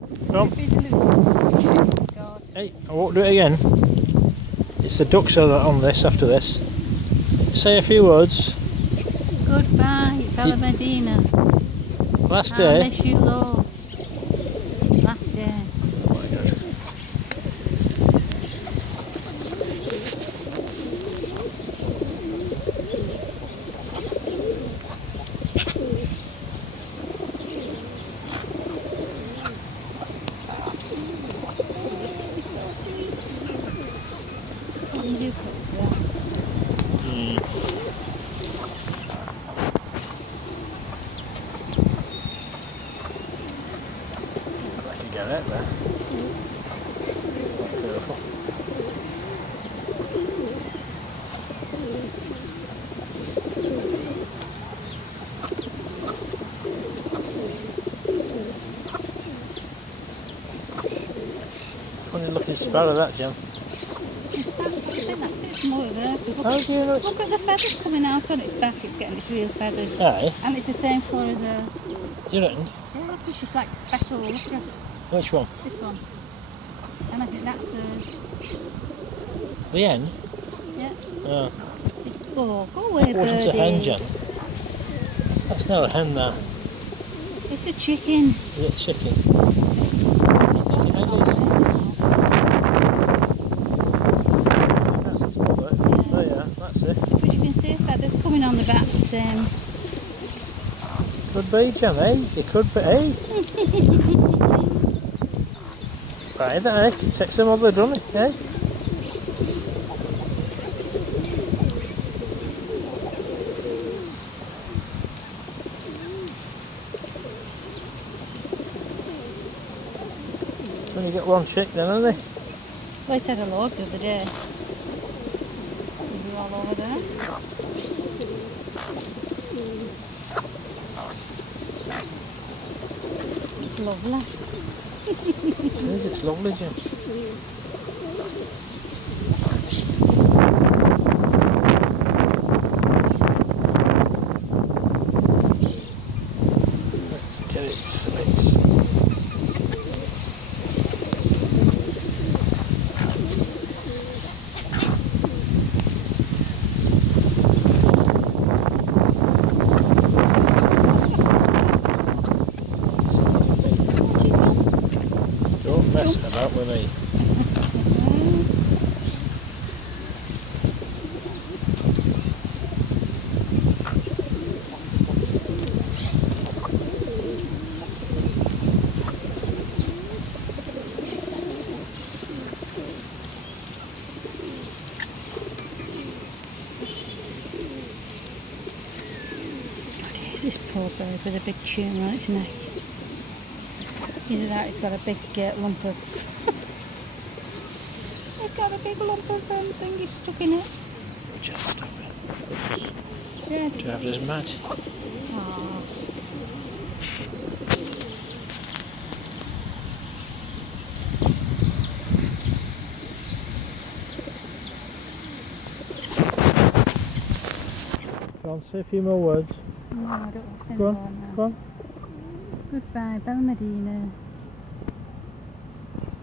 Come. Hey, I won't do it again. It's the ducks that are on this after this. Say a few words. Goodbye, Bella Medina. Last I day. miss you loads. Last day. Oh my God. You could, yeah. I can get it there. Careful. Funny looking sparrow that, Jim. It's more there. How do you know it's... Look at the feathers coming out on its back. It's getting its real feathers. Aye. And it's the same colour as her. Do you reckon? Yeah, look, it's just like speckle. Look at her. Which one? This one. And I think that's hers. The hen? Yeah. Oh. Oh, go away, That wasn't a birdie. hen, Jen. That's not a hen, that. It's a chicken. Is it chicken? That's its mother. Oh yeah, that's it. But you can see feathers coming on the back. Could be, Jen, eh? It could be, eh? Right, then, eh? It takes a mother, doesn't it, eh? When you get one chick then, haven't they? Well, I said a log the other day. You all over there. It's lovely. It is, it's lovely, Jim. Let's get it so it's... Don't mess about with me. What is this poor bird with a big tune on its neck? Either that, it's got a big lump of... it's got a big lump of thingy stuck in it. Just stop it. Yeah. Traveller's mad. Aww. Go on, say a few more words. No, I don't want to say Go more on, now. go on. Goodbye, Bella Medina.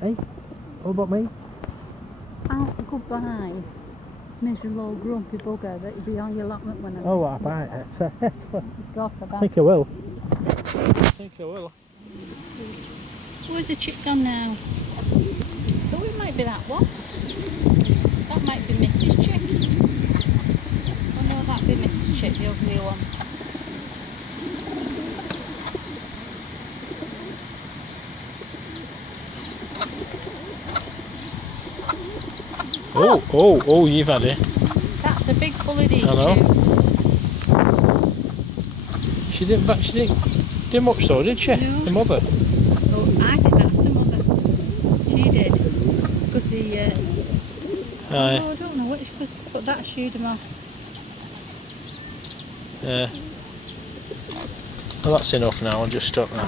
Hey, what about me? Oh, goodbye, miserable grumpy bugger that you'll be on your allotment when I'm... Oh, what about it? God I forbid. think I will. I think I will. Where's the chick gone now? Oh, it might be that one. That might be Mrs. Chick. Oh no, that'd be Mrs. Chick, the ugly one. Oh, you've had it. That's a big bully deep I know. too. She didn't do much though, did she? No. The mother. Oh, I think that's the mother. She did. Because the... Aye. oh, I don't know which, but that shooed him off. Yeah. Well, that's enough now. I'll just stop now.